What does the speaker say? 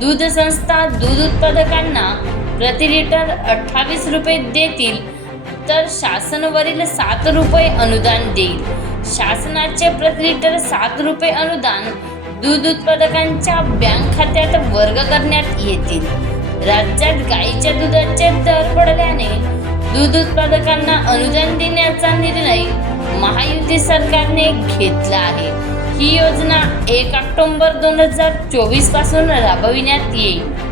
दूध संस्था दूध उत्पादकांना प्रति लिटर अठ्ठावीस रुपये देतील तर शासनवरील सात रुपये अनुदान देईल शासनाचे प्रति लिटर सात रुपये अनुदान दूध उत्पादकांच्या बँक खात्यात वर्ग करण्यात येतील राज्यात गाईच्या दुधाचे दर पडल्याने दूध उत्पादकांना अनुदान देण्याचा निर्णय महायुती सरकारने घेतला आहे ही योजना एक ऑक्टोंबर दोन हजार चोवीसपासून राबविण्यात येईल